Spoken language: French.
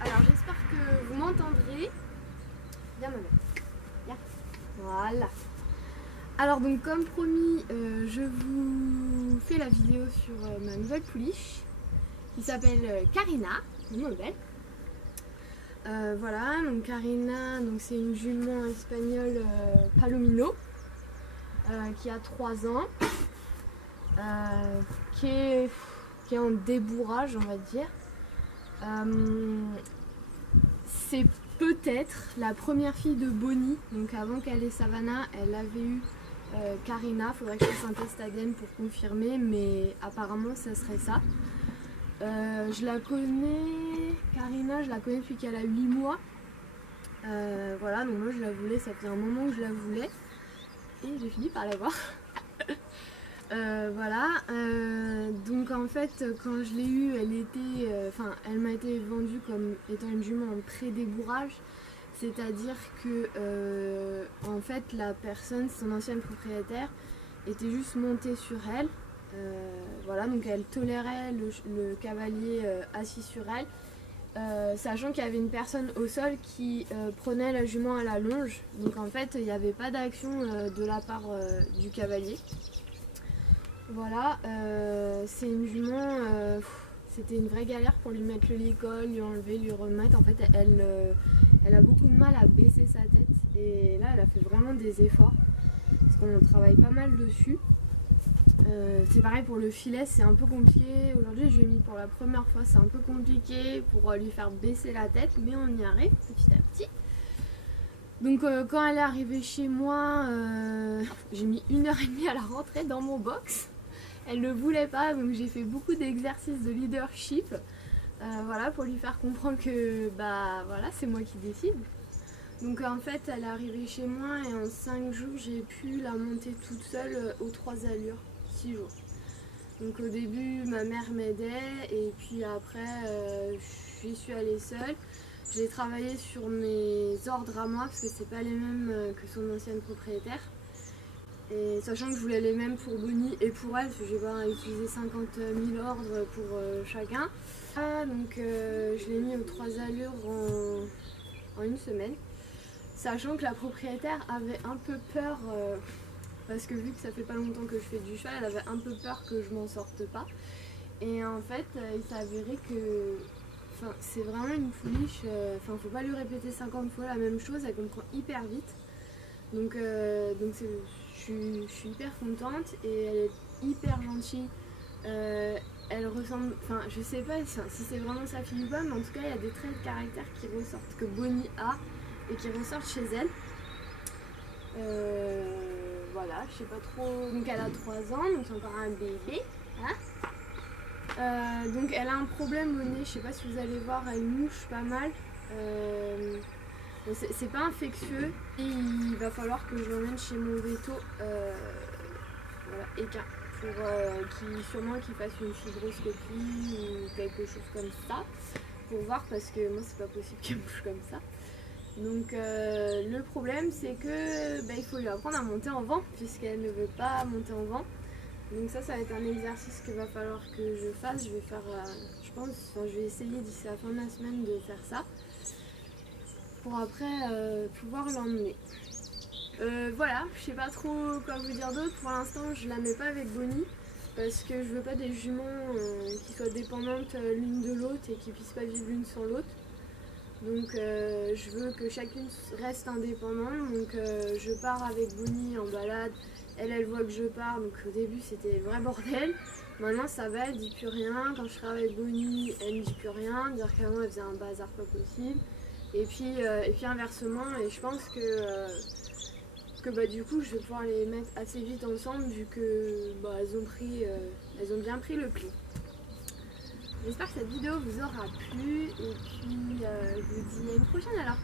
Alors j'espère que vous m'entendrez. Viens ma mère. Viens. Voilà. Alors donc comme promis, je vous fais la vidéo sur ma nouvelle pouliche qui s'appelle Karina, mon belle. Voilà, donc Karina, c'est une jument espagnole Palomino qui a 3 ans, qui est en débourrage, on va dire. C'est peut-être la première fille de Bonnie, donc avant qu'elle ait Savannah, elle avait eu Karina. Faudrait que je fasse un test ADN pour confirmer, mais apparemment ça serait ça. Je la connais, Karina, je la connais depuis qu'elle a 8 mois. Voilà, donc moi je la voulais, ça fait un moment que je la voulais et j'ai fini par l'avoir. Voilà, donc en fait quand je l'ai eue, elle m'a été vendue comme étant une jument en pré-débourrage, c'est-à-dire que en fait la personne, son ancienne propriétaire, était juste montée sur elle. Voilà, donc elle tolérait le cavalier assis sur elle, sachant qu'il y avait une personne au sol qui prenait la jument à la longe. Donc en fait il n'y avait pas d'action de la part du cavalier. Voilà, c'est une jument, c'était une vraie galère pour lui mettre le licol, lui enlever, lui remettre. En fait elle a beaucoup de mal à baisser sa tête et là elle a fait vraiment des efforts parce qu'on travaille pas mal dessus. C'est pareil pour le filet, c'est un peu compliqué. Aujourd'hui je l'ai mis pour la première fois, c'est un peu compliqué pour lui faire baisser la tête, mais on y arrive petit à petit. Donc quand elle est arrivée chez moi, j'ai mis 1h30 à la rentrer dans mon box. Elle ne voulait pas, donc j'ai fait beaucoup d'exercices de leadership, voilà, pour lui faire comprendre que voilà, c'est moi qui décide. Donc en fait elle est arrivée chez moi et en 5 jours j'ai pu la monter toute seule aux 3 allures, 6 jours. Donc au début ma mère m'aidait et puis après j'y suis allée seule. J'ai travaillé sur mes ordres à moi parce que c'est pas les mêmes que son ancienne propriétaire. Et sachant que je voulais les mêmes pour Bonnie et pour elle, parce que j'ai pas utilisé 50 000 ordres pour chacun. Donc je l'ai mis aux 3 allures en 1 semaine. Sachant que la propriétaire avait un peu peur, parce que vu que ça fait pas longtemps que je fais du cheval, elle avait un peu peur que je m'en sorte pas. Et en fait, il s'est avéré que c'est vraiment une pouliche, faut pas lui répéter 50 fois la même chose, elle comprend hyper vite. Donc je suis hyper contente et elle est hyper gentille. Elle ressemble, je sais pas si c'est vraiment sa fille ou pas, mais en tout cas il y a des traits de caractère qui ressortent, que Bonnie a et qui ressortent chez elle. Voilà, je sais pas trop. Donc elle a 3 ans, donc c'est encore un bébé. Hein, donc elle a un problème au nez, je sais pas si vous allez voir, elle mouche pas mal. C'est pas infectieux et il va falloir que je l'emmène chez mon veto, voilà, équin, pour sûrement qu'il fasse une fibroscopie ou quelque chose comme ça pour voir, parce que moi c'est pas possible qu'elle bouge comme ça. Donc le problème c'est que il faut lui apprendre à monter en vent puisqu'elle ne veut pas monter en vent. Donc ça va être un exercice qu'il va falloir que je fasse. Je vais faire, je pense, je vais essayer d'ici la fin de la semaine de faire ça pour après pouvoir l'emmener. Voilà, je sais pas trop quoi vous dire d'autre. Pour l'instant je la mets pas avec Bonnie parce que je veux pas des juments qui soient dépendantes l'une de l'autre et qui puissent pas vivre l'une sans l'autre. Donc je veux que chacune reste indépendante. Donc je pars avec Bonnie en balade. Elle voit que je pars, donc au début c'était le vrai bordel. Maintenant ça va, elle dit plus rien. Quand je serai avec Bonnie, elle ne dit plus rien. Dire qu'avant elle faisait un bazar pas possible. Et puis inversement, et je pense que du coup je vais pouvoir les mettre assez vite ensemble vu que elles ont bien pris le pli. J'espère que cette vidéo vous aura plu et puis je vous dis à une prochaine alors.